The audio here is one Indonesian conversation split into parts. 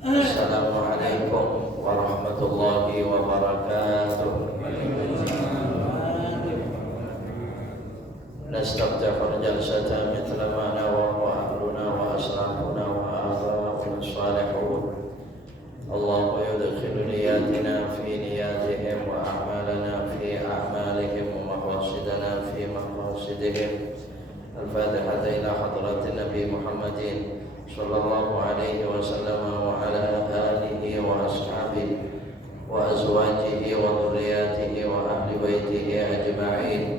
Assalamualaikum warahmatullahi wabarakatuh. Nastaftihul jalsata mithla ma nawahu ahluna wa aslafuna wa aba'una salihun. Allahu yudkhilu niyatina fi niyatihim wa a'malana fi a'malihim wa maqasidana fi maqasidihim. Al-Fatihah ila hadratin Nabi Muhammadin sallallahu alaihi wasallam wa ala alihi wa ashabihi wa azwajihi wa dhurriyyatihi wa ahli baitihi ajma'in.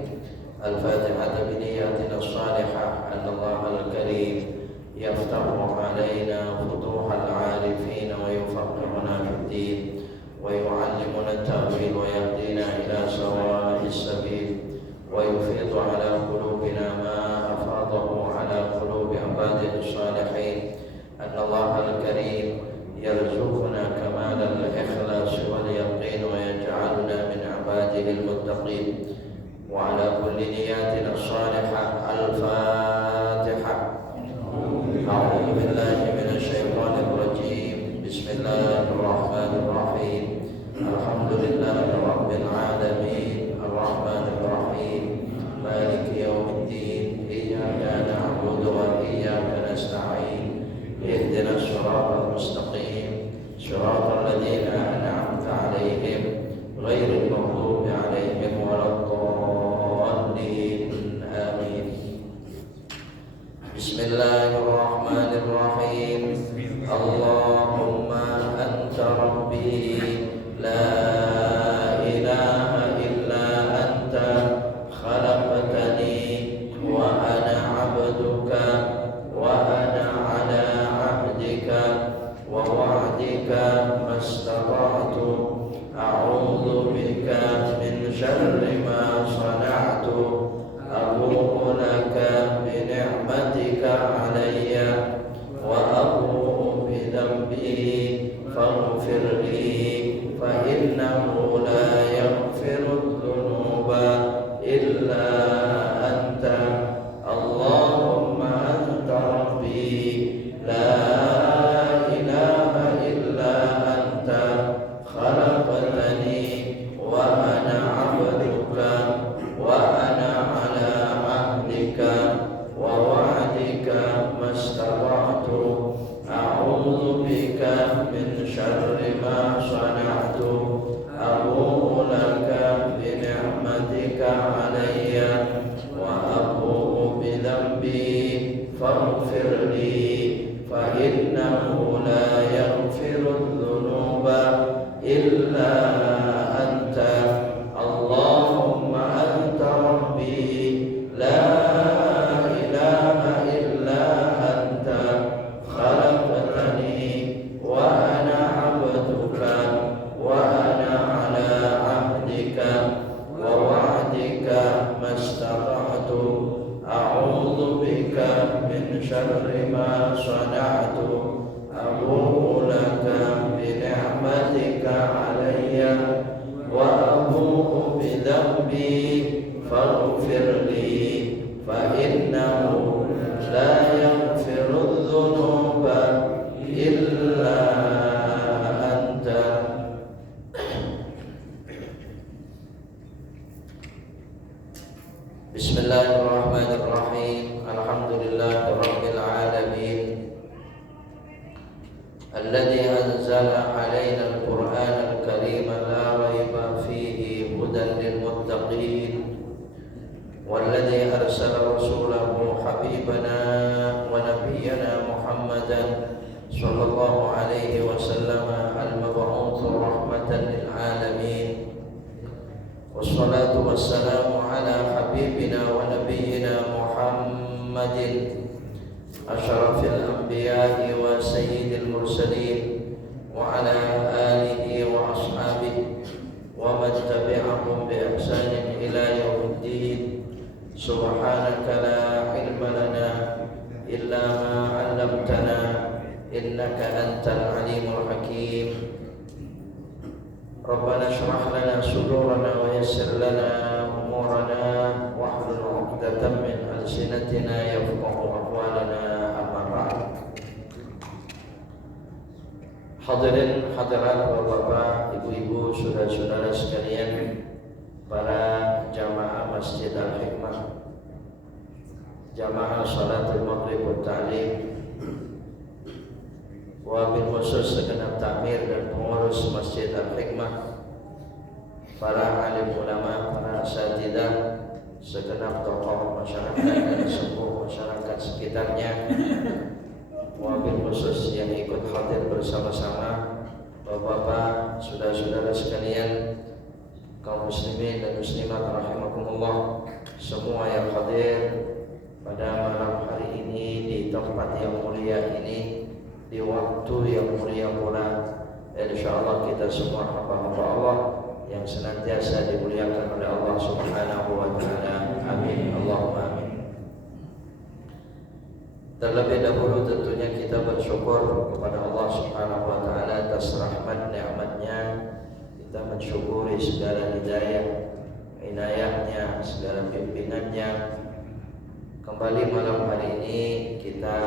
Al-Fatihah bi niyatina as-salihah. Annallaha al-karim yaftahu alaina futuhal 'arifin wa yufaqqihuna fid-din wa yu'allimuna at-ta'wil wa yahdina ila sawa'is sabil wa yufidu ala qulubina ma afadahu ala qulubi ibadihi as-salihin. Annallaha al-karim yarzuquna kamal al-ikhlas wal yaqin wa yaj'aluna min ibadihi al-muttaqin. Wa ala kulli niyatina as-salihah. Al-Fatihah. A'udzu billahi minasy syaithanir rajim. Bismillahirrahmanirrahim. Alhamdulillahi rabbil alamin. Arrahmanir rahim. Maliki yaumiddin. Iyyaka na'budu wa iyyaka nasta'in. Ihdinas siratal mustaqim. Siratal ladzina an'amta 'alaihim ghairil maghdubi 'alaihim waladdallin. Amin. Bismillahirrahmanirrahim. Allahumma anta rabbi la ilaha illa anta khalaqtani wa ana 'abduka wa ana 'ala 'ahdika wa wa'dika mastata'tu a'udzu bika min syarri ma sana'tu abu'u laka bi ni'matika 'alayya wa abu'u bi dhanbi faghfir li fa innahu la yaghfiru dhunuba illa anta. Allahumma anta rabbi la ilaha illa anta khalaqtani wa ana 'abduka wa ana 'ala 'ahdika wa wa'dika mastata'tu a'udzu bika min syarri ma sana'tu abu'u laka bi ni'matika 'alayya wa abu'u bi dhanbi faghfir li fa innahu la yaghfiru dhunuba illa anta. Allahumma anta rabbi la ilaha illa anta khalaqtani wa ana 'abduka wa ana 'ala 'ahdika wa wa'dika mastata'tu a'udzu bika min syarri ma sana'tu abu'u laka bi ni'matika 'alayya wa abu'u bi dhanbi faghfir li fa innahu la yaghfiru dhunuba illa anta. Bismillahirrahmanirrahim. Alhamdulillahi rabbil alamin. Alladzi anzala 'alaina al-Qur'ana al-karima la raiba fihi hudan lil muttaqin. Walladzi arsala rasulahu habibana wa nabiyyana Muhammadan sallallahu alaihi wasallam al-mab'uts rahmatan lil alamin. Wassalatu wassalamu ala habibina wa nabiyyina Muhammadin asyrafil anbiya'i wa sayyidil mursalin wa ala alihi wa ashabihi wa man tabi'ahum bi ihsanin ila yaumiddin. Subhanaka la ilma lana illa ma 'allamtana innaka antal alimul hakim. Rabbana shrah lana sudurana wa yassir lana umurana wahlul 'uqdatam min alsinatina yafqahu aqwalana. Amma ba'd. Hadirin hadirat bapak-bapak, ibu-ibu, saudara-saudara sekalian, para jamaah Masjid Al-Hikmah, jamaah salatul maghrib wa ta'lim, wabil khusus segenap takmir dan pengurus Masjid Al-Hikmah, para alim ulama, para asatidzah, segenap tokoh masyarakat dan sepuh masyarakat sekitarnya, wabil khusus yang ikut hadir bersama-sama, bapak-bapak, saudara-saudara sekalian, kaum muslimin dan muslimat rahimakumullah, semua yang hadir pada malam hari ini di tempat yang mulia ini, di waktu yang mulia pula. Insyaallah kita semua hamba-hamba Allah yang senantiasa dimuliakan oleh Allah Subhanahu wa taala. Amin, Allahumma amin. Terlebih dahulu tentunya kita bersyukur kepada Allah Subhanahu wa taala atas rahmat nikmatnya. Kita mensyukuri segala hidayah, inayahnya, segala bimbingannya. Kembali malam hari ini kita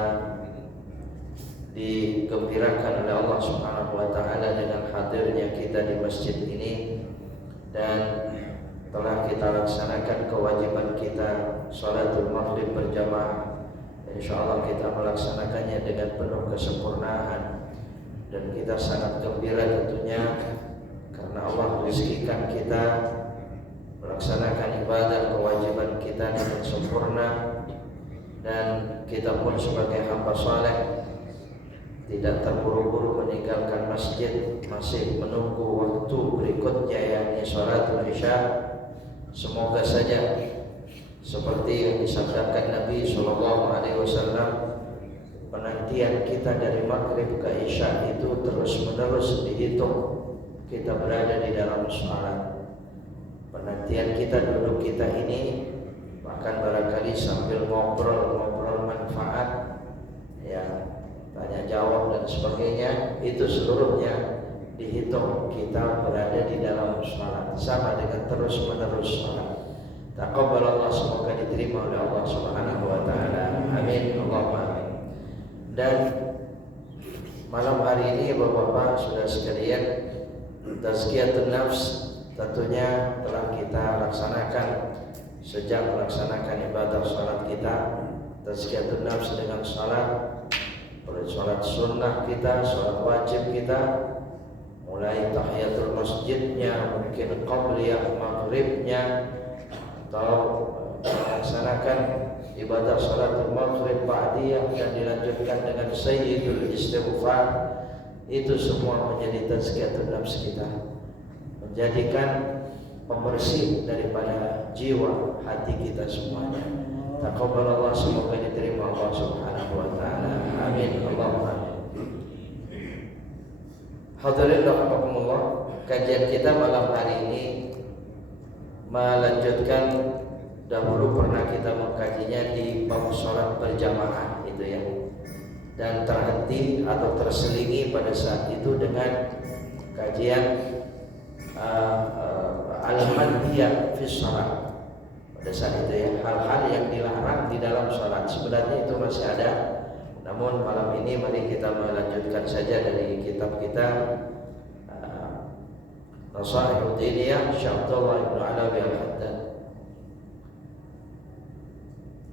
digembirakan oleh Allah Subhanahu wa taala dengan hadirnya kita di masjid ini, dan telah kita laksanakan kewajiban kita salatul maghrib berjamaah. Insyaallah kita melaksanakannya dengan penuh kesempurnaan, dan kita sangat gembira tentunya karena Allah rezekikan kita melaksanakan ibadah kewajiban kita dengan sempurna, dan kita pun sebagai hamba saleh tidak terburu-buru meninggalkan masjid, masih menunggu waktu berikutnya yakni sholatul isya. Semoga saja seperti yang disabdakan Nabi SAW, penantian kita dari maghrib ke isya itu terus-menerus dihitung kita berada di dalam sholat. Penantian kita, duduk kita ini, bahkan barangkali sambil ngobrol-ngobrol manfaat, ya, tanya jawab dan sebagainya, itu seluruhnya dihitung kita berada di dalam sholat, sama dengan terus-menerus sholat. Taqabbalallah, semoga diterima oleh Allah Subhanahu wa taala. Amin, Allahumma amin. Dan malam hari ini bapak-bapak saudara sekalian, tazkiyatun nafs tentunya telah kita laksanakan sejak melaksanakan ibadah salat kita. Tazkiyatun nafs dengan salat, mulai salat sunnah kita, salat wajib kita, mulai tahiyatul masjidnya, mungkin qabliyah maghribnya, atau melaksanakan ibadah salatul maghrib ba'diyah dan dilanjutkan dengan sayyidul istighfar. Itu semua menjadi tazkiyatun nafs kita, menjadikan pembersih daripada jiwa hati kita semuanya. Taqabbalallah, semoga diterima Allah Subhanahu wa taala. Amin, Allahumma amin. Hadirin rahimakumullah, kajian kita malam hari ini melanjutkan, dahulu pernah kita mengkajinya di bab sholat berjamaah itu ya, dan terhenti atau terselingi pada saat itu dengan kajian al-manhiyah fi sholat. Pada saat itu ya, hal-hal yang dilarang di dalam sholat, sebenarnya itu masih ada, namun malam ini mari kita melanjutkan saja dari kitab kita Nasaihud Diniyah Syekh Abdullah Ibn Alawi Al-Haddad,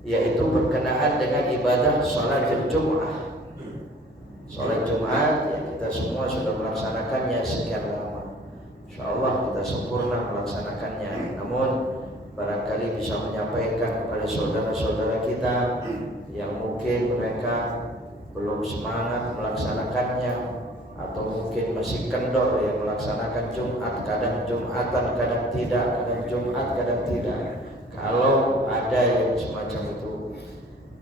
yaitu berkenaan dengan ibadah salat Jumat. Salat Jumat ya, kita semua sudah melaksanakannya sekian lama. Insyaallah kita sempurna melaksanakannya. Namun barangkali bisa menyampaikan kepada saudara-saudara kita yang mungkin mereka belum semangat melaksanakannya, atau mungkin masih kendor yang melaksanakan Jumat, kadang Jumatan, kadang tidak, kadang Jumat, kadang tidak. Kalau ada yang semacam itu,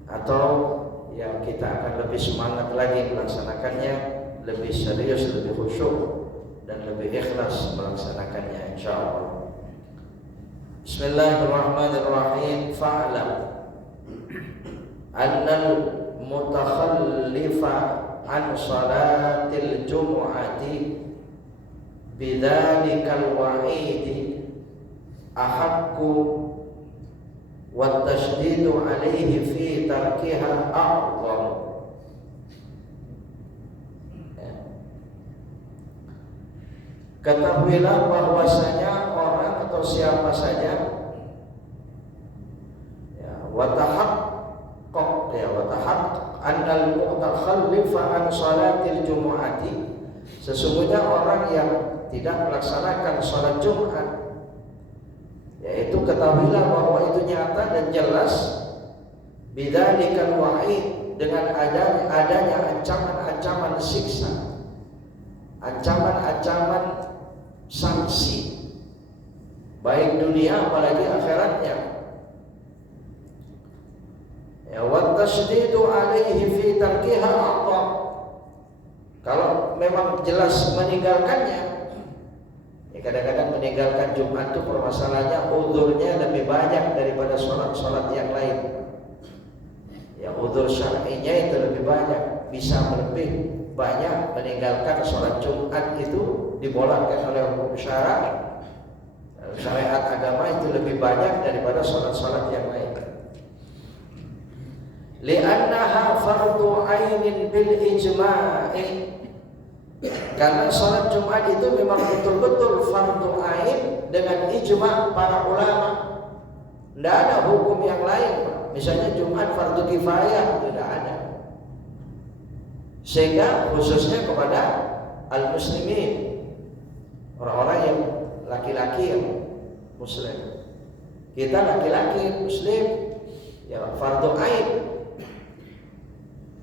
atau yang kita akan lebih semangat lagi melaksanakannya, lebih serius, lebih khusyuk, dan lebih ikhlas melaksanakannya, insyaallah. Bismillahirrahmanirrahim. Fa'lam annal mutakhallifa an salatil jumu'ati bidzalikal wa'idi ahaqqu wa tashdidu alaihi fi tarkiha a'zam. ketahuilah bahwasanya orang atau siapa saja ya, watahaqqaq annal mutakhallifa an salatil jumu'ati, sesungguhnya orang yang tidak melaksanakan salat Jumat, yaitu ketahuilah bahwa itu nyata dan jelas, bidzalikal wa'id, dengan adanya ancaman-ancaman siksa, ancaman-ancaman sanksi, baik dunia apalagi akhiratnya. Ya, wa tasdidu alaihi fi tarkiha Allah. Kalau memang jelas meninggalkannya, ya kadang-kadang meninggalkan Jumat itu permasalahannya uzurnya lebih banyak daripada sholat-sholat yang lain. Ya, uzur syar'inya itu lebih banyak, bisa lebih banyak meninggalkan sholat Jumat itu dibolakkan oleh hukum syariat agama itu lebih banyak daripada sholat-sholat yang lain. Li'annaha fardu ainin bil ijma'i, karena sholat Jumat itu memang betul-betul fardu ain dengan ijma' para ulama. Tidak ada hukum yang lain. Misalnya Jumat fardu kifayah, tidak ada. Sehingga khususnya kepada al-muslimin, orang-orang yang laki-laki yang muslim. Kita laki-laki muslim ya fardu ain.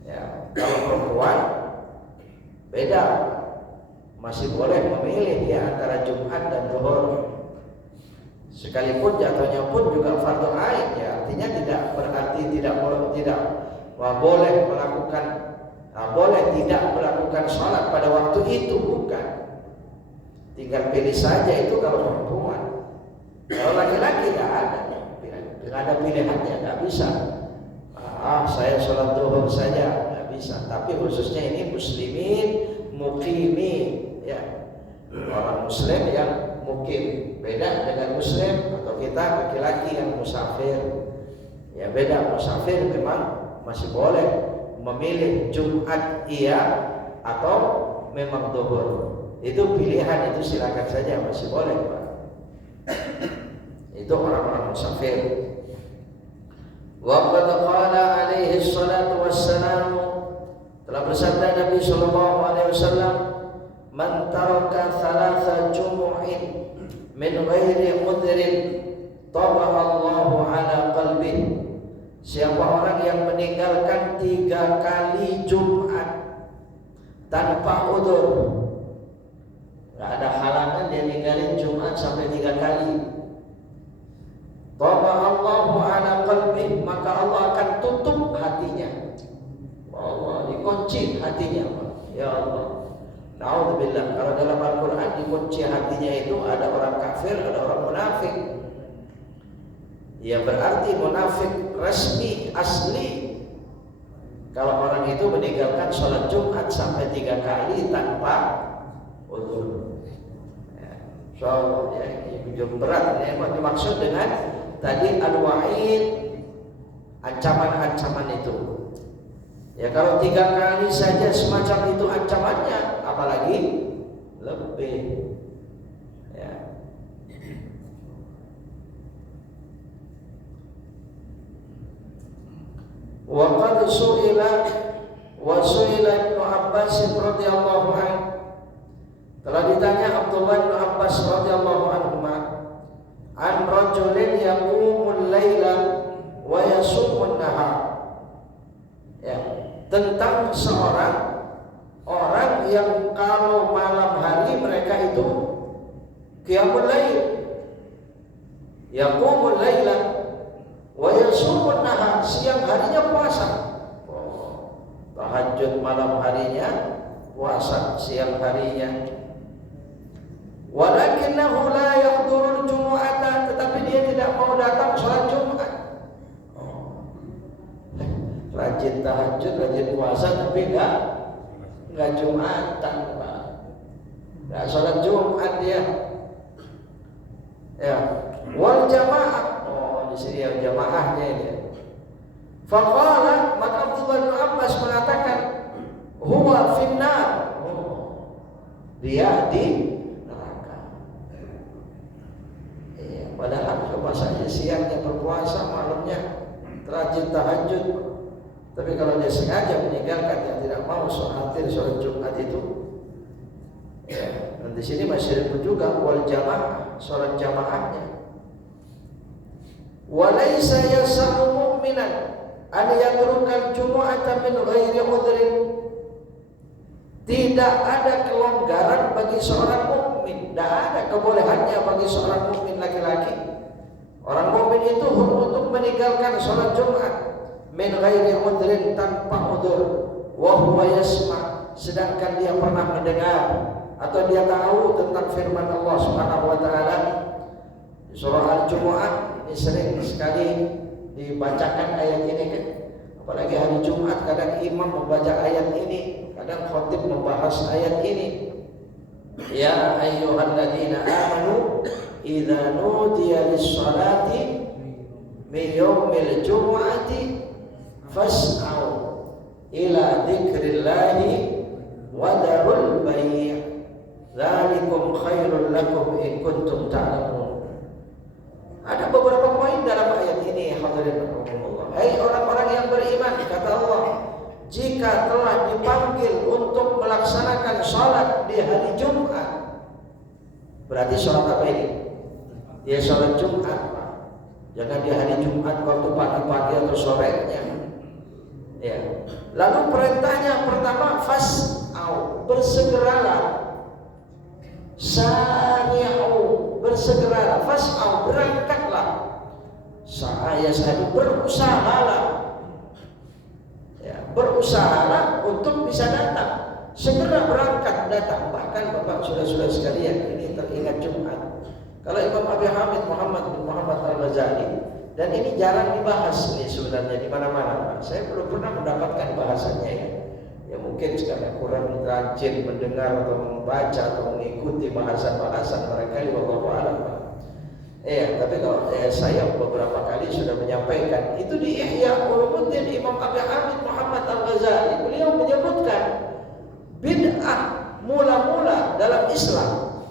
Ya, kalau perempuan beda, masih boleh memilih ya antara Jumat dan Zuhur. Sekalipun jatuhnya pun juga fardu ain, ya artinya tidak berarti boleh melakukan boleh tidak melakukan sholat pada waktu itu, bukan. Tinggal pilih saja itu kalau perempuan. Kalau laki-laki tidak ada pilihannya, nggak bisa. Saya sholat Zuhur saja, nggak bisa. Tapi khususnya ini muslimin muqimin, ya orang muslim yang mukim, beda dengan muslim atau kita laki-laki yang musafir. Ya beda, musafir memang masih boleh memilih Jumat iya atau memang Zuhur. Itu pilihan, itu silakan saja, masih boleh Pak. Itu orang-orang musafir. Wa qad qala alaihi salatu wassalam, telah bersabda Nabi sallallahu alaihi wasallam, man taraka thalatha jumu'in min ghairi udhrin taba'a Allahu ala qalbih. Siapa orang yang meninggalkan 3 kali Jumat tanpa udzur, nggak ada halangan dia ninggalin Jumat sampai 3 kali, taba'a Allahu ala qalbih, maka Allah akan tutup hatinya. Allah dikunci hatinya, ya Allah. Na'udzubillah. Kalau dalam Al-Quran dikunci hatinya itu ada orang kafir, ada orang munafik. Ya berarti munafik resmi asli kalau orang itu meninggalkan sholat Jumat sampai 3 kali tanpa udzur. So ya berat. Yang dimaksud dengan tadi al-wa'id, ancaman-ancaman itu. Ya kalau 3 kali saja semacam itu ancamannya, apalagi lebih. Ya. Wa qad su'ila Ibnu Abbas radhiyallahu anhu, telah ditanya Abdullah bin Abbas radhiyallahu anhu an rajulin yaqumul laila wa yasumun nahar, ya, tentang seorang orang yang kalau malam hari mereka itu qiyamul lail, yaqumul laila wa yasumun nahar, siang harinya puasa. Tahajud malam harinya, puasa siang harinya. Walakinnahu la yahdurul jumu'ata, tetapi dia tidak mau datang sholat Jumat. Rajin tahajud, rajin puasa, tapi enggak Jumatan, Pak. Enggak sholat Jumat dia. Ya, wal jamaah. Oh, di sini yang jamaahnya ini. Faqala, maka Abdullah bin Abbas mengatakan, huwa finnar. Oh, dia di neraka. Padahal coba saja siangnya berpuasa, malamnya rajin tahajud. Tapi kalau dia sengaja meninggalkan, yang tidak mau sholat Jumat itu, ya, dan di sini masih ada juga wal jamaah, sholat jamaahnya. Walaysa yasa'u mu'minan an yatrukal jumu'ata min ghairi udhrin. Tidak ada kelonggaran bagi seorang mukmin, tidak ada kebolehannya bagi seorang mukmin laki-laki. Orang mukmin itu untuk meninggalkan sholat Jumat min ghairi udhrin, tanpa udhur, wa huwa yasma', sedangkan dia pernah mendengar atau dia tahu tentang firman Allah Subhanahu wa taala di surah Al-Jumu'ah. Ini sering sekali dibacakan ayat ini kan, apalagi hari Jumat kadang imam membaca ayat ini, kadang khatib membahas ayat ini. Ya ayyuhalladzina amanu idza nudiya lis-salati min yaumil jumu'ati fas'au ila dzikrillahi wa darul bai' dzalikum khairul lakum in kuntum ta'lamun. Ada beberapa poin dalam ayat ini, hadirin rahimakumullah. Hai orang-orang yang beriman, kata Allah, jika telah dipanggil untuk melaksanakan sholat di hari Jumat, berarti sholat apa ini? Ya sholat Jumat, Pak. Jangan di hari Jumat waktu pagi-pagi atau sorenya. Ya. Lalu perintahnya pertama, fas'au, bersegeralah. Sari'u, bersegeralah. Fas'au, berangkatlah. Sa'aya sa'adu, berusahalah. Ya, berusahalah untuk bisa datang. Segera berangkat datang. Bahkan Bapak saudara-saudara sekalian, ini teringat Jumat. Kalau Imam Abi Hamid Muhammad bin Muhammad Al-Ghazali, dan ini jarang dibahas nih sebenarnya di mana-mana, Pak. Saya belum pernah mendapatkan bahasannya ya. Ya mungkin sekarang kurang rajin mendengar atau membaca atau mengikuti bahasan-bahasan mereka, wallahu a'lam. Tapi kalau saya beberapa kali sudah menyampaikan itu di Ihya Ulumuddin Imam Abi Hamid Muhammad Al-Ghazali. Beliau menyebutkan bid'ah mula-mula dalam Islam.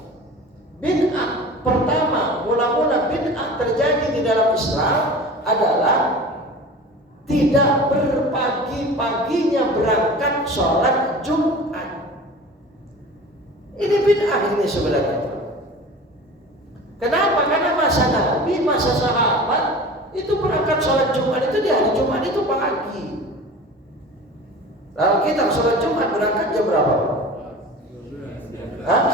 Bid'ah pertama, mula-mula bid'ah terjadi di dalam Islam adalah tidak berpagi-paginya berangkat sholat Jumat. Ini bid'ah ini sebenarnya. Kenapa? Karena masa Nabi, masa sahabat itu berangkat sholat Jumat itu di hari Jumat itu pagi. Lalu kita sholat Jumat berangkat jam berapa? Hah?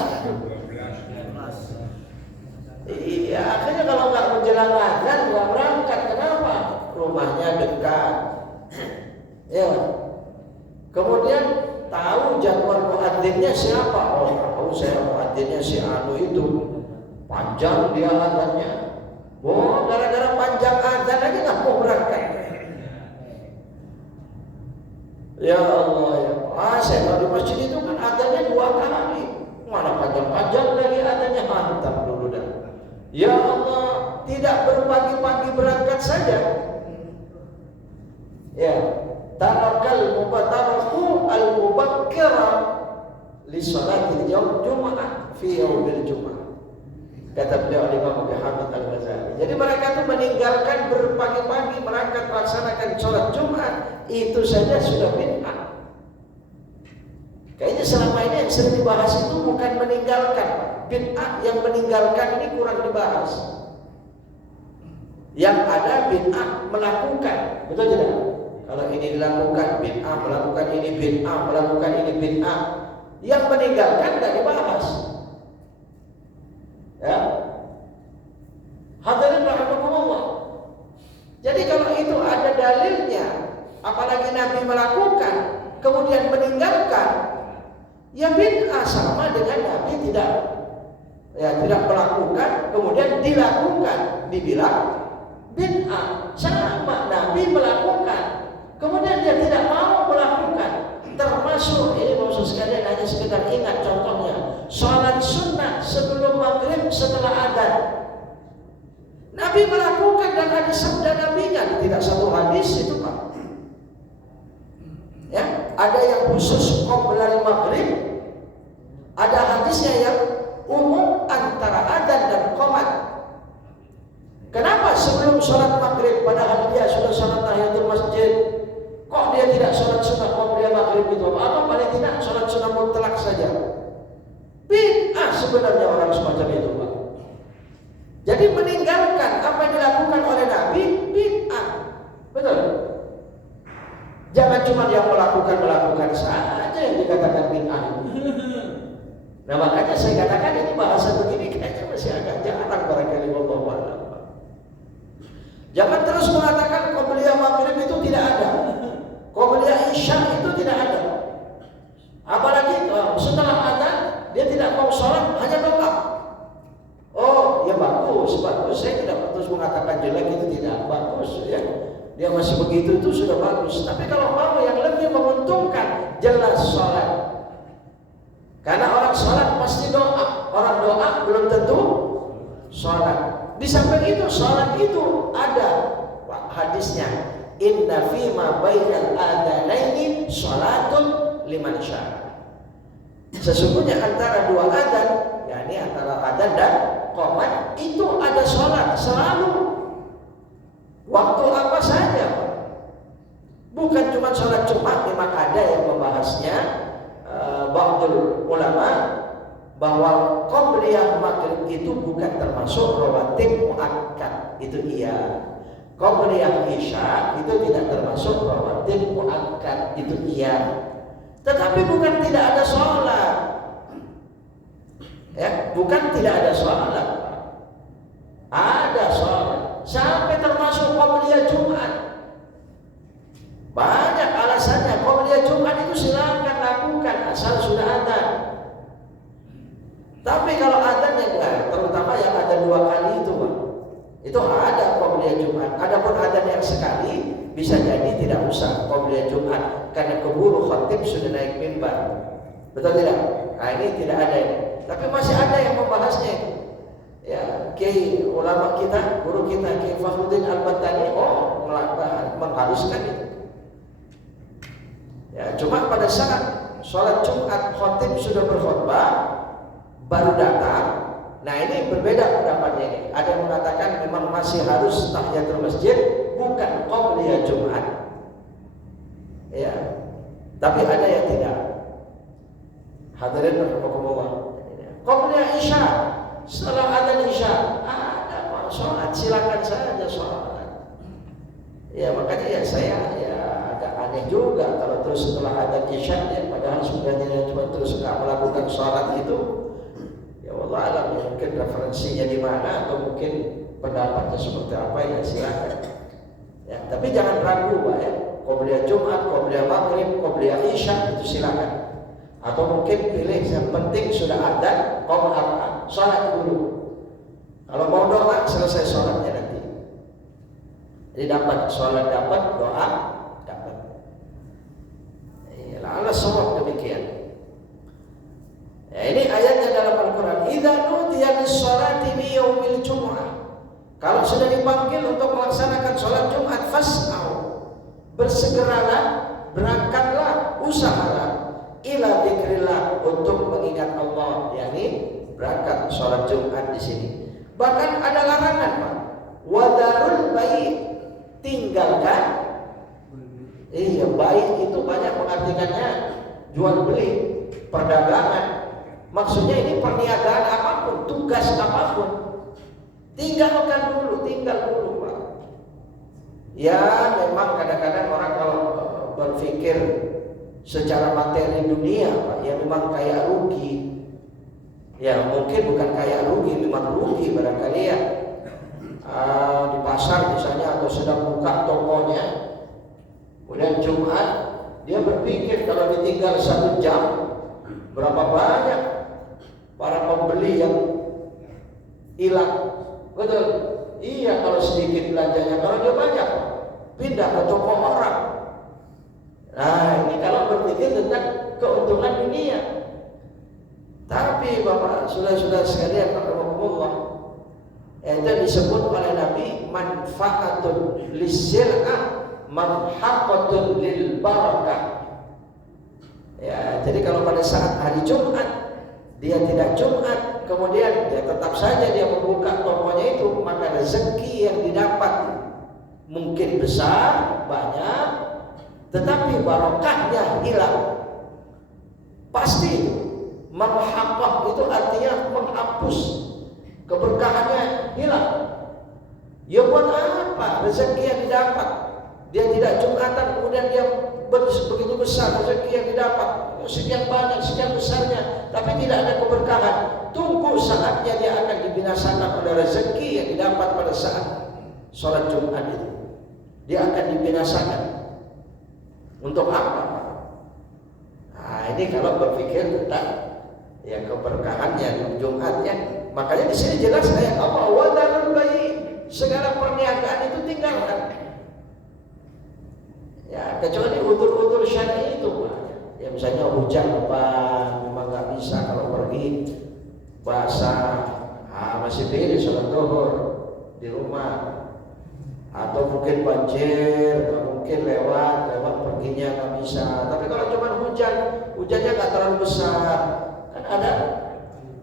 Iya, akhirnya kalau nggak menjelang azan nggak berangkat. Kenapa? Rumahnya dekat. Ya. Kemudian tahu jadwal muadzinnya siapa? Oh, tahu saya muadzinnya si Anu itu. Panjang dia azannya. Oh, gara-gara panjang azan aja nggak mau berangkat. Ya Allah ya. Saya tahu di masjid itu kan azannya 2 kali. Mana panjang-panjang lagi azannya, mantap dulu dah. Ya Allah, tidak berpagi-pagi berangkat saja. Ya, tarakal mubataraku al-mubakkira li salatil yaum Jumu'ah fi yaumil Jumu'ah. Kata beliau Imam Abi Hamid Al-Ghazali. Jadi mereka itu meninggalkan berpagi-pagi berangkat melaksanakan sholat Jumat, itu saja sudah bid'ah. Kayaknya selama ini yang sering dibahas itu bukan meninggalkan. Bid'ah yang meninggalkan ini kurang dibahas. Yang ada bid'ah melakukan, betul tidak? Kalau ini dilakukan bid'ah, melakukan ini bid'ah, melakukan ini bid'ah. Yang meninggalkan tidak dibahas. Ya, hadirin rahimakumullah. Jadi kalau itu ada dalilnya, apalagi Nabi melakukan, kemudian meninggalkan, ya bid'ah sama dengan Nabi tidak melakukan, kemudian dilakukan, dibilang bid'ah. Sama, Nabi melakukan, kemudian dia tidak mau melakukan. Termasuk ini maksud sekalian hanya sekedar ingat contohnya, sholat sunnah sebelum maghrib setelah adzan. Nabi melakukan dan ada sabda Nabi-nya, tidak satu hadis itu Pak. Ya, ada yang khusus qoblal maghrib, ada hadisnya yang umum antara adzan dan qomat. Kenapa sebelum sholat maghrib padahal dia sudah sholat tahiyatul masjid, kok dia tidak sholat sunnah qobliyah maghrib itu? Atau paling tidak sholat sunnah mutlak saja? Bid'ah sebenarnya orang semacam itu, Pak. Jadi meninggalkan apa yang dilakukan oleh Nabi, bid'ah. Betul. Jangan cuma dia melakukan saja yang dikatakan bid'ah. Nah makanya saya katakan ini bahasa begini kayaknya masih agak jarang barangkali wallahu a'lam. Jangan terus mengatakan qobliyah maghrib itu tidak ada, qobliyah isya itu tidak ada. Apalagi setelah azan dia tidak mau sholat, hanya doa. Oh ya bagus. Saya tidak terus mengatakan jelek itu tidak bagus ya. Dia masih begitu itu sudah bagus. Tapi kalau mau yang lebih menguntungkan, jelas sholat. Karena orang sholat pasti doa. Orang doa belum tentu sholat. Di samping itu sholat itu ada hadisnya. Inna fima bainal adanaini sholatun liman syaa. Sesungguhnya antara dua adzan, yakni antara adzan dan qomat itu ada sholat selalu. Waktu apa saja. Bukan cuma sholat Jumat, memang ada yang membahasnya. Ba'dul ulama bahwa qobliyah maghrib itu bukan termasuk rawatib muakkad, itu iya. Qobliyah isya itu tidak termasuk rawatib muakkad, itu iya. Tetapi bukan tidak ada sholat, ya, bukan tidak ada sholat, ada sholat. Sampai termasuk qobliyah Jumat. Banyak alasannya. Qobliyah Jumat itu silakan lakukan asal sudah adzan. Tapi kalau adzan yang enggak, terutama yang ada 2 kali itu, Pak, itu ada qobliyah Jumat. Adapun adzan yang sekali bisa jadi tidak usah qobliyah Jumat karena keburu khatib sudah naik mimbar. Betul tidak? Nah ini tidak ada ini. Tapi masih ada yang membahasnya itu. Ya, Kiai ulama kita, guru kita Kiai Fakhruddin Al-Battani mengharuskan itu. Ya, cuma pada saat sholat Jumat khatib sudah berkhutbah baru datang. Nah ini berbeda pendapatnya ini. Ada yang mengatakan memang masih harus tahiyatul masjid, bukan qobliyah Jumat. Ya, tapi ada yang tidak. Hadirin rahimakumullah. Qobliyah isya, setelah adzan isya ada Pak, sholat silakan saja sholat. Ya makanya ya saya agak aneh juga kalau terus setelah adzan isya ya, padahal sebenarnya cuma terus nggak melakukan sholat itu. Ya Allah alam, ya, mungkin referensinya di mana atau mungkin pendapatnya seperti apa ya silakan. Ya tapi jangan ragu Pak ya. Qobliyah Jumat, qobliyah maghrib, qobliyah isya itu silakan. Atau mungkin pilih yang penting sudah adzan, sholat dulu. Kalau mau doa selesai sholatnya nanti. Jadi dapat sholat, dapat doa, dapat. Allah shawab demikian. Ya, ini ayatnya dalam Al-Quran. Idza nudiya lis-sholati bi yaumil jumu'ah. Kalau sudah dipanggil untuk melaksanakan sholat Jumat, fas'au, bersegeralah, berangkatlah, usahalah ila dzikrillah, untuk mengingat Allah, yakni berangkat sholat Jumat di sini. Bahkan ada larangan, Pak. Wadarul baik, tinggalkan. Iya, baik itu banyak pengartiannya, jual beli, perdagangan. Maksudnya ini perniagaan apapun, tugas apapun, tinggalkan dulu, tinggal dulu, Pak. Ya, memang kadang-kadang orang kalau berpikir secara materi dunia, Pak, ya memang kayak rugi. Ya mungkin bukan kayak rugi, memang rugi barangkali ya. Di pasar misalnya atau sedang buka tokonya, kemudian Jumat dia berpikir kalau ditinggal 1 jam berapa banyak para pembeli yang hilang. Betul? Iya, kalau sedikit belanjanya, kalau dia banyak pindah ke toko orang. Nah ini kalau berpikir tentang keuntungan dunia. Tapi Bapak saudara-saudara sekalian rahimakumullah, itu disebut oleh Nabi manfaatun lisil'ah manhaqatun lil barakah. Ya, jadi kalau pada saat hari Jumat dia tidak Jumat, kemudian dia tetap saja dia membuka tokonya itu, maka rezeki yang didapat mungkin besar, banyak, tetapi barokahnya hilang. Pasti itu. Mamhaqah itu artinya menghapus, keberkahannya hilang. Ya buat apa rezeki yang didapat? Dia tidak Jumatan, kemudian dia begitu besar rezeki yang didapat, sekian banyak, sekian besarnya, tapi tidak ada keberkahan. Tunggu saatnya dia akan dibinasakan oleh rezeki yang didapat pada saat sholat Jumat itu. Dia akan dibinasakan. Untuk apa? Nah, ini kalau berpikir tentang ya keberkahannya di Jumat ya. Makanya di sini jelas ayat Allah, wa dzarul bai', segala perniagaan itu tinggalkan. Ya, kecuali udzur-udzur syar'i itu, Pak. Ya misalnya hujan, Pak, memang nggak bisa kalau pergi basah, masih pilih sholat zuhur di rumah, atau mungkin banjir, atau mungkin lewat perginya nggak bisa. Tapi kalau cuma hujannya nggak terlalu besar, kan ada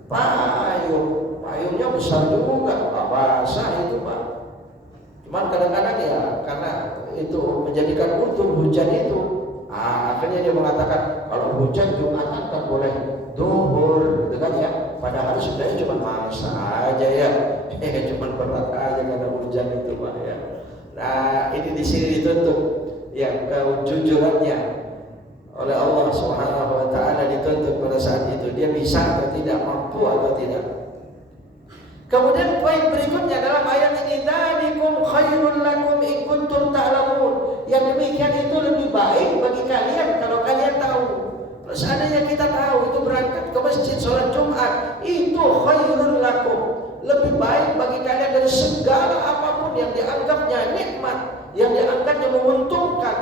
payungnya besar juga, nggak basah itu, Pak. Cuman kadang-kadang ya karena itu menjadikan utuh hujan itu, akhirnya dia mengatakan kalau hujan Jumatan kan boleh zuhur, gitu kan ya. Padahal sebenarnya cuma masa aja ya, cuma berat aja karena hujan itu, Pak ya. Nah ini di sini dituntut ya kejujurannya oleh Allah Subhanahu Wa Taala, dituntut pada saat itu dia bisa atau tidak, mampu atau tidak. Kemudian poin berikutnya dalam ayat ini, dzalikum khairul lakum in kuntum ta'lamun. Yang demikian itu lebih baik bagi kalian kalau kalian tahu. Kalau seandainya kita tahu itu berangkat ke masjid sholat Jumat, itu khairul lakum, lebih baik bagi kalian dari segala apapun yang dianggapnya nikmat, yang dianggapnya menguntungkan.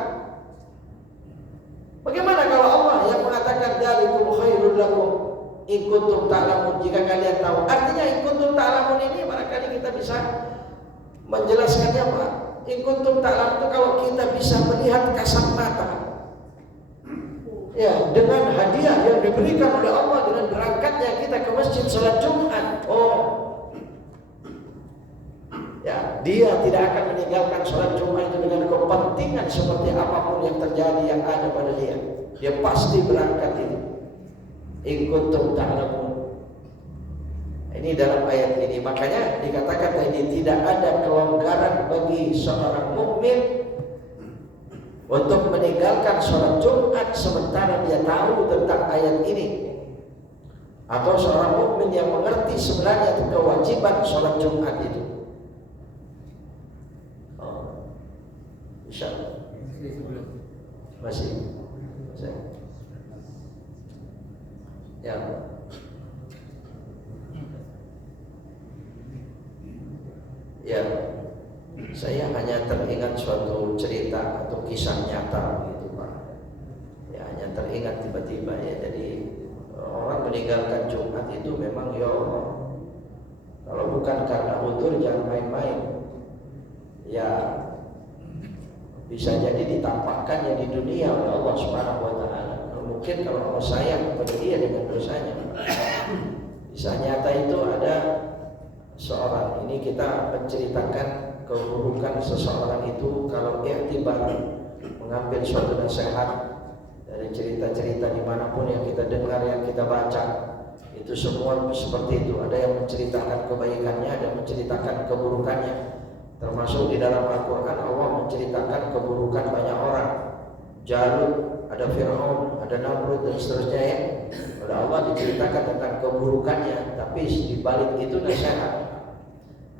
Bagaimana kalau Allah yang mengatakan dzalikum khairul lakum in kuntum ta'lamun, jika kalian tahu? Artinya in kuntum ta'lamun ini barangkali kita bisa menjelaskannya, Pak. In kuntum ta'lamun itu kalau kita bisa melihat kasat mata, ya, dengan hadiah yang diberikan oleh Allah dengan berangkatnya kita ke masjid sholat Jumat. Oh, ya, dia tidak akan meninggalkan sholat Jumat itu dengan kepentingan seperti apapun yang terjadi yang ada pada dia. Dia pasti berangkat itu. In kuntum ta'lamun. Ini dalam ayat ini, makanya dikatakan tadi tidak ada kelonggaran bagi seorang mukmin untuk meninggalkan sholat Jumat sementara dia tahu tentang ayat ini, atau seorang mukmin yang mengerti sebenarnya kewajiban sholat Jumat itu. Insya Allah masih. Ya. Ya, saya hanya teringat suatu cerita atau kisah nyata gitu, Pak. Ya, hanya teringat tiba-tiba ya. Jadi orang meninggalkan Jumat itu memang ya Allah, kalau bukan karena udzur jangan main-main. Ya, bisa jadi ditampakkan ya di dunia oleh Allah Subhanahu Wa Taala. Mungkin kalau Allah sayang kepada dia dengan dosanya. Kisah nyata itu ada seorang, ini kita menceritakan keburukan seseorang itu kalau iktibar mengambil suatu nasihat dari cerita-cerita dimanapun yang kita dengar, yang kita baca, itu semua seperti itu. Ada yang menceritakan kebaikannya, ada yang menceritakan keburukannya. Termasuk di dalam Al-Quran Allah menceritakan keburukan banyak orang. Jalut, ada Fir'aun, ada Namrud dan seterusnya ya. Oleh Allah diceritakan tentang keburukannya, tapi di balik itu nasihat.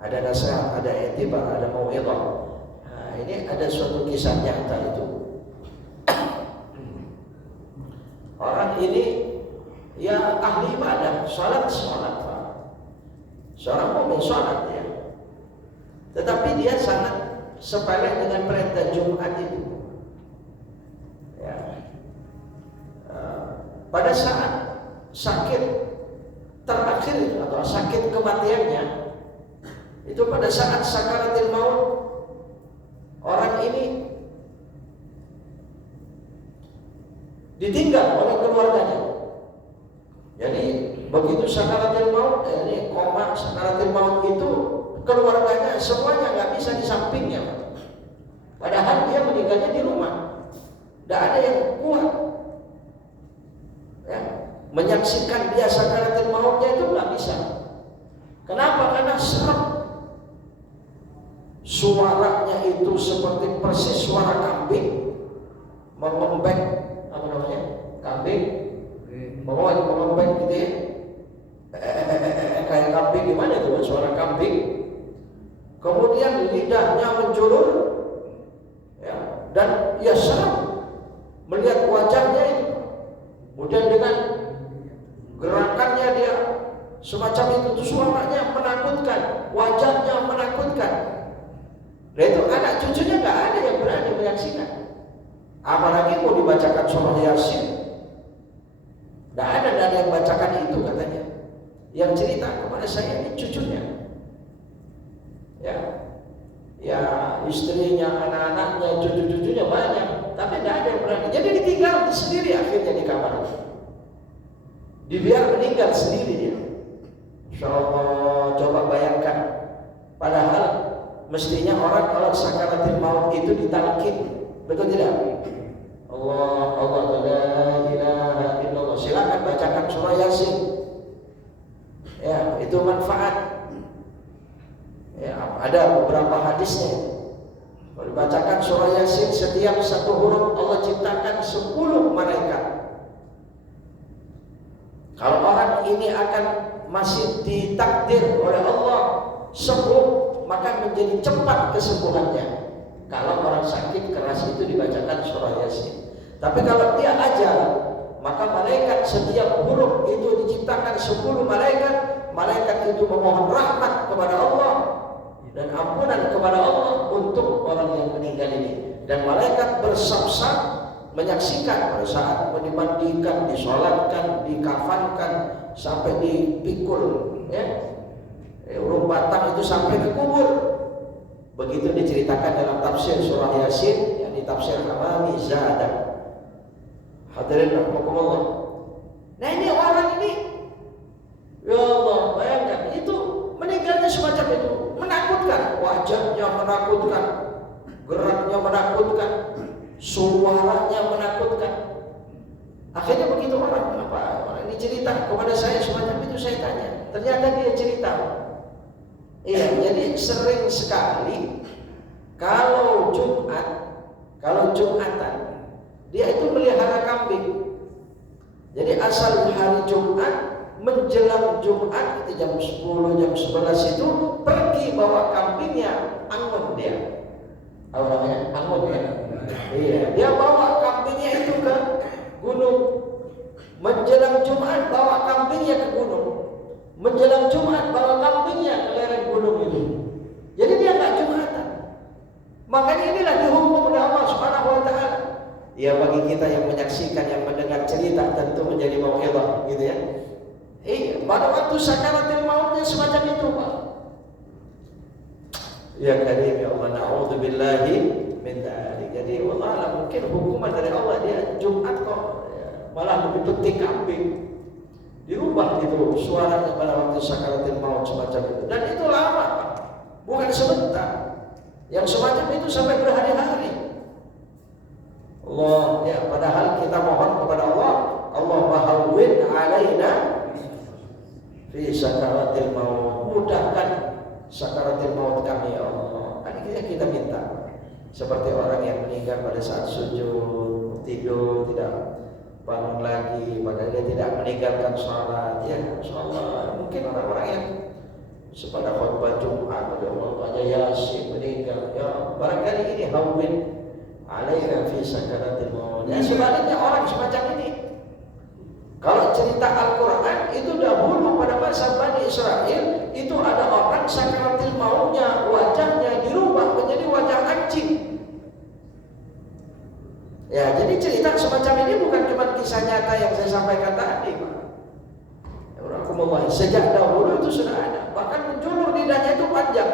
Ada nasihat, ada i'tibar, ada mau'izah. Nah, ini ada suatu kisah nyata itu. Orang ini ya ahli ibadah, sholat, seorang mukmin sholat ya. Tetapi dia sangat sepele dengan perintah Jumat itu. Ya. Pada saat sakit terakhir atau sakit kematiannya, itu pada saat sakaratil maut, orang ini ditinggal oleh keluarganya. Jadi begitu sakaratul maut, ini koma sakaratul maut itu keluarganya semuanya nggak bisa di sampingnya, padahal dia meninggalnya di rumah, tidak ada yang kuat, ya, menyaksikan dia sakaratul mautnya itu nggak bisa. Kenapa? Karena serem, suaranya itu seperti persis suara kambing mengembek, apa namanya, kambing mengembek gitu ya, kayak kambing. Gimana itu suara kambing? Kemudian lidahnya menjulur, ya, dan ya serem melihat wajahnya itu. Kemudian dengan gerakannya dia semacam itu, suaranya menakutkan, wajahnya menakutkan. Nah itu anak cucunya nggak ada yang berani menyaksikan, apalagi mau dibacakan surah Yasin. Nggak ada yang bacakan itu katanya. Yang cerita kepada saya ini cucunya, ya istrinya, anak-anaknya, cucu-cucunya banyak, tapi nggak ada yang berani. Jadi ditinggal sendiri akhirnya di kamar, dibiar meninggal sendiri dia. Insya Allah, coba bayangkan. Padahal mestinya orang kalau sakaratul maut itu ditalkin, betul tidak? Allah la ilaha illallah. Silakan bacakan surah Yasin. Ya, itu manfaat. Ya, ada beberapa hadisnya. Kalau dibacakan surah Yasin, setiap satu huruf Allah ciptakan 10 malaikat. Kalau orang ini akan masih ditakdir oleh Allah sembuh, maka menjadi cepat kesembuhannya. Kalau orang sakit keras itu dibacakan surah Yasin. Tapi kalau dia ajal, maka malaikat setiap huruf itu diciptakan 10 malaikat. Malaikat itu memohon rahmat kepada Allah dan ampunan kepada Allah untuk orang yang meninggal ini. Dan malaikat bersab-sab menyaksikan pada saat dimandikan, disolatkan, dikafankan, sampai dipikul, ya, urung batang itu sampai ke kubur. Begitu diceritakan dalam tafsir surah Yasin yang ditafsir Hamami Zadah. Hadirin rahimakumullah. Nah ini orang ini, ya Allah, bayangkan itu meninggalnya semacam itu, menakutkan, wajahnya menakutkan, geraknya menakutkan, suaranya menakutkan. Akhirnya begitu orang ini cerita kepada saya semacam itu, saya tanya, ternyata dia cerita. Iya, jadi sering sekali kalau Jumatan dia itu melihara kambing. Jadi asal hari Jumat menjelang Jumat itu jam 10, jam 11 itu pergi bawa kambingnya, angon dia. Awalnya angon ya. Iya, dia bawa kambingnya itu ke gunung. Menjelang Jumat bawa kambingnya ke gunung. Menjelang Jumat bawa kambingnya ke lereng gunung itu. Jadi dia nggak Jumatan. Makanya inilah dihukum oleh Allah Subhanahu wa taala. Ya bagi kita yang menyaksikan, yang mendengar cerita tentu menjadi mau'izah gitu ya. Pada waktu sakaratul mautnya semacam itu, Pak. Ya Karim ya Allah, na'udzubillahi min dzalik. Jadi wallah mungkin hukuman dari Allah, dia Jumat kok malah lebih penting kambing. Dirubah itu suaranya pada waktu sakaratul maut semacam itu. Dan itu lama, Pak. Bukan sebentar. Yang semacam itu sampai berhari-hari. Allah, ya, padahal kita mohon kepada Allah, Allahumma hawwin alaina fi sakaratil maut. Mudahkan sakaratil maut kami ya Allah. Kan kita minta. Seperti orang yang meninggal pada saat sujud, tidur, tidak bangun lagi, padahal dia tidak meninggalkan sholat. Ya, insyaallah mungkin orang-orang yang sepada khutbah Jumat pada Allah Yasin meninggal, ya barangkali ini hawwin alaina fi sakaratil maut. Ya sebaliknya orang semacam ini, kalau cerita Al-Quran itu dahulu pada masa Bani Israel itu ada orang sakaratil mautnya wajahnya dirubah menjadi wajah anjing. Ya, jadi cerita semacam ini bukan cuma kisah nyata yang saya sampaikan tadi, Pak. Sejak dahulu itu sudah ada. Bahkan menjulur lidahnya itu panjang.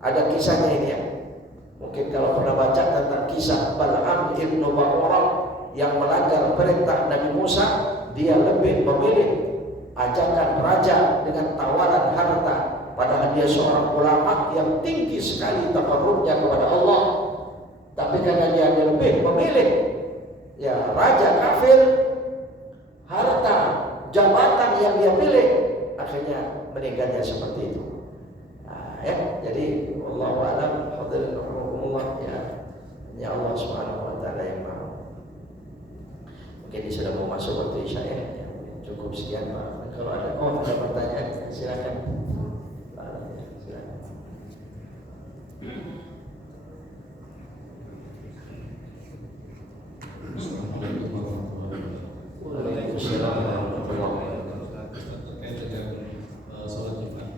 Ada kisahnya ini ya. Mungkin kalau pernah baca tentang kisah Bal'am ibn Ba'urah yang melanggar perintah Nabi Musa, dia lebih memilih ajakan raja dengan tawaran harta, padahal dia seorang ulama yang tinggi sekali taqarrubnya kepada Allah. Tapi karena dia lebih memilih ya raja kafir, harta, jabatan yang dia pilih, akhirnya meninggalnya seperti itu. Nah, ya, jadi wallahu a'lam, hadirin rahimakumullah, ya Allah Subhanahu wa taala yang maha. Mungkin ini sudah mau masuk waktu Isya ya. Cukup sekian Pak. Kalau ada pertanyaan silakan. Silakan. Waalaikumsalam warahmatullahi wabarakatuh. Terkait dengan sholat Jumat.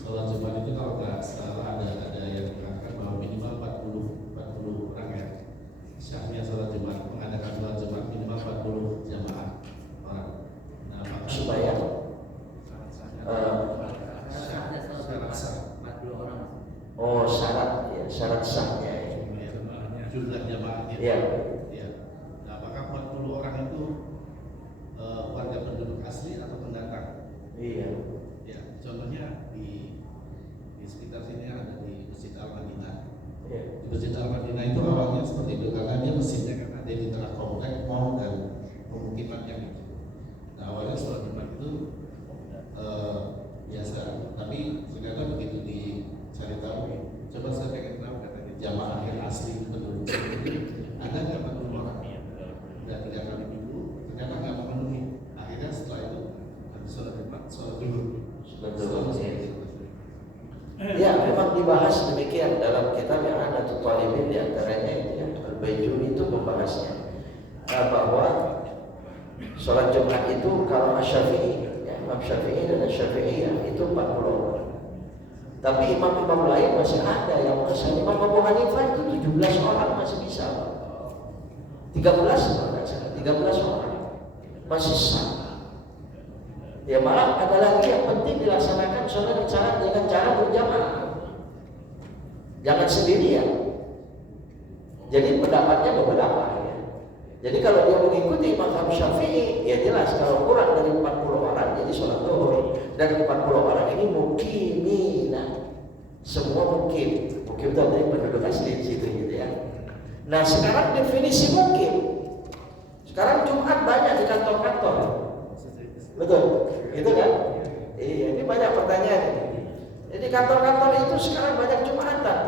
Sholat Jumat itu kalau nggak salah ada yang mengatakan bahwa minimal 40 orang ya. Syahnya sholat Jumat, mengadakan sholat Jumat minimal 40 jamaah orang. Nah, maka Supaya syarat sah. syarat ya, syarat sahnya ya. Jumlah jamaahnya. Iya. Ya. Nah, apakah 40 orang itu warga penduduk asli atau pendatang? Iya. Ya, contohnya di sekitar sini ada di Masjid Al-Madinah. Iya. Di Masjid Al-Madinah itu awalnya seperti itu karena dia masjidnya kan ada di tengah komplek mall dan pemukiman yang itu. Nah, awalnya sholat Jumat itu biasa, tapi ternyata begitu dicari tahu, coba saya pengen tahu katanya jamaah yang asli penduduk ada nggak 40 orang? Udah 3 kali minggu, ternyata nggak memenuhi. Akhirnya setelah itu habis sholat Jumat, sholat dulu. Ya, memang dibahas demikian dalam kitab yang ada Talibin, di antaranya itu ya, Al-Baijuni itu membahasnya bahwa sholat Jumat itu kalau Asy-Syafi'i, ya, Imam Syafi'i dan Asy-Syafi'iyah itu 40 orang. Tapi imam-imam lain masih ada yang masih, Imam Abu Hanifah itu 17 orang masih bisa. 13 orang masih sah. Ya malah ada lagi yang penting dilaksanakan sholat dengan cara berjamaah, jangan sendirian. Jadi pendapatnya beberapa ya. Jadi kalau dia mengikuti mazhab Syafi'i, ya jelas kalau kurang dari 40 orang jadi sholat zuhur. Dan 40 orang ini mukimina, semua mukim itu dari penduduk asli di situ gitu ya. Nah sekarang definisi mukim, sekarang Jumat banyak di kantor-kantor, betul, gitu kan? Iya, ini banyak pertanyaan ini. Jadi kantor-kantor itu sekarang banyak Jumatan.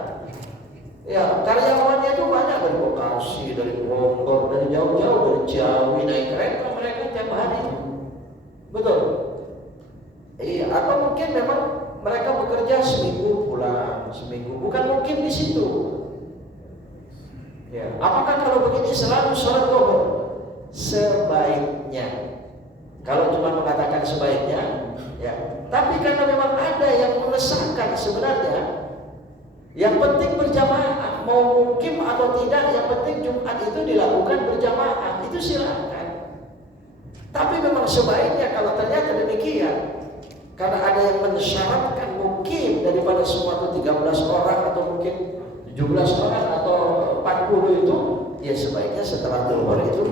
Ya, karyawannya itu banyak dari Bekasi, dari Bogor, dari jauh-jauh, dari Ciawi, naik kereta mereka tiap hari. Betul. Iya, atau mungkin memang mereka bekerja seminggu pulang, seminggu. Bukan mungkin di situ. Ya, apakah kalau begini selalu sholat zuhur? Sebaiknya. Kalau cuma mengatakan sebaiknya, ya. Tapi karena memang ada yang mengesahkan sebenarnya, yang penting berjamaah, mau mukim atau tidak, yang penting Jumat itu dilakukan berjamaah, itu silakan. Tapi memang sebaiknya kalau ternyata demikian, karena ada yang mensyaratkan mukim daripada semua itu 13 orang atau mungkin 17 orang atau 40 itu, ya sebaiknya setelah zuhur itu,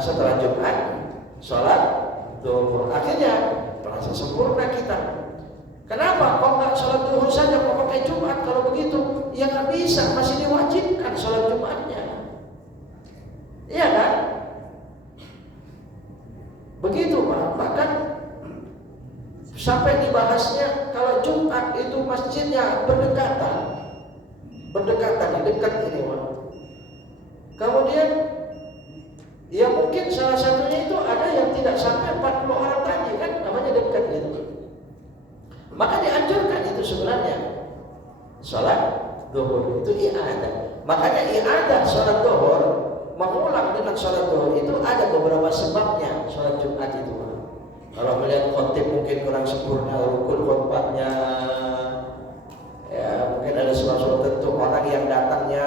setelah Jumat sholat zuhur. Akhirnya merasa sempurna kita. Kenapa? Kok nggak sholat zuhur saja, kok pakai Jumat? Kalau begitu, ya nggak bisa, masih diwajibkan sholat Jumatnya. Iya kan? Begitu Pak. Bahkan sampai dibahasnya kalau Jumat itu masjidnya berdekatan, dekat ini Pak. Kemudian ya mungkin salah satunya itu ada yang tidak sampai 40 orang tadi kan, namanya dekat gitu. Maka dianjurkan itu sebenarnya sholat zuhur itu i'adah. Makanya i'adah sholat zuhur, mengulang dengan sholat zuhur itu ada beberapa sebabnya. Sholat Jumat itu kalau melihat khotib mungkin kurang sempurna rukun khutbahnya, ya mungkin ada sesuatu tertentu, orang yang datangnya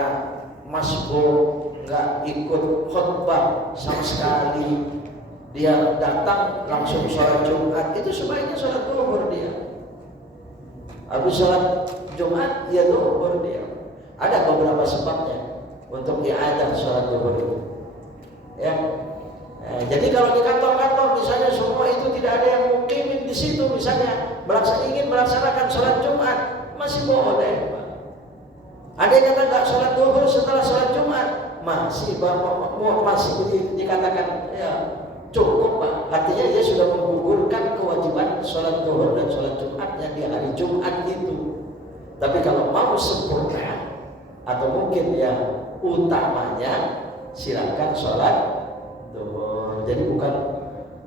masbuk, nggak ikut khutbah sama sekali, dia datang langsung sholat Jumat, itu sebaiknya sholat zuhur dia. Habis sholat Jumat, ya zuhur dia. Ada beberapa sebabnya untuk i'adah sholat zuhur itu. Ya, Jadi kalau di kantor-kantor misalnya semua itu tidak ada yang mukimin di situ, misalnya ingin melaksanakan sholat Jumat, masih boleh. Ada yang kata nggak sholat duhur setelah sholat Jumat, masih dikatakan ya cukup Pak. Artinya dia sudah menggugurkan kewajiban sholat duhur dan sholat Jumatnya di hari Jumat itu. Tapi kalau mau sempurna atau mungkin yang utamanya, silakan sholat duhur. Jadi bukan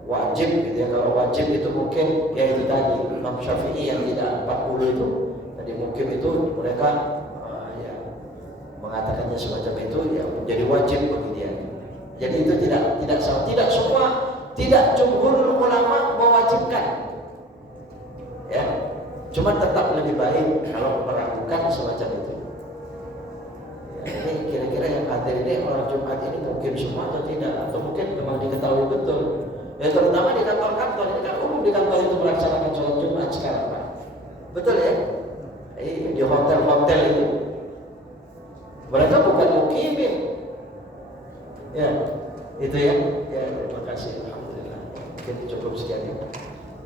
wajib gitu ya. Kalau wajib itu mungkin ya itu tadi Imam Syafi'i yang tidak 40 itu. Jadi mungkin itu mereka ya mengatakannya semacam itu ya menjadi wajib bagi dia. Jadi itu tidak sama. Tidak jumhur ulama mewajibkan. Ya. Cuma tetap lebih baik kalau meragukan semacam itu. Ya, ini kira-kira yang hadir ini orang Jumat ini mungkin semua atau tidak, atau mungkin memang diketahui betul. Ya terutama di kantor-kantor, ini kan umum di kantor itu melaksanakan sholat Jumat sekarang Pak. Betul ya? Di hotel-hotel itu mereka bukan mukimin. Ya, itu ya. Ya, terima kasih. Alhamdulillah. Mungkin cukup sekian ya.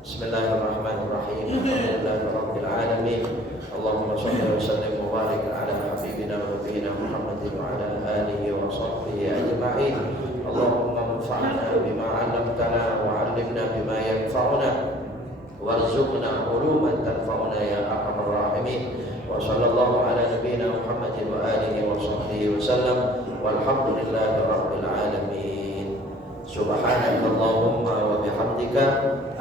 Bismillahirrahmanirrahim. Alhamdulillahirabbil alamin. Allahumma shalli wa sallim wa barik ala habibina wa nabiyyina Muhammadin wa ala alihi wa sahbihi ajma'in. Allahumma anfa'na bima 'allamtana wa 'allimna bima yanfa'una warzuqna 'uluman tanfa'una ya arhamar rahimin. Wa sallallahu ala nabiyyina Muhammadin wa alihi wa sahbihi wa sallam. Walhamdulillahirabbil alamin. Subhanakallahumma wa bihamdika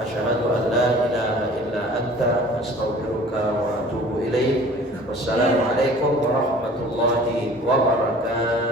asyhadu an la ilaha illa anta astaghfiruka wa atubu ilaik. Wassalamualaikum warahmatullahi wabarakatuh.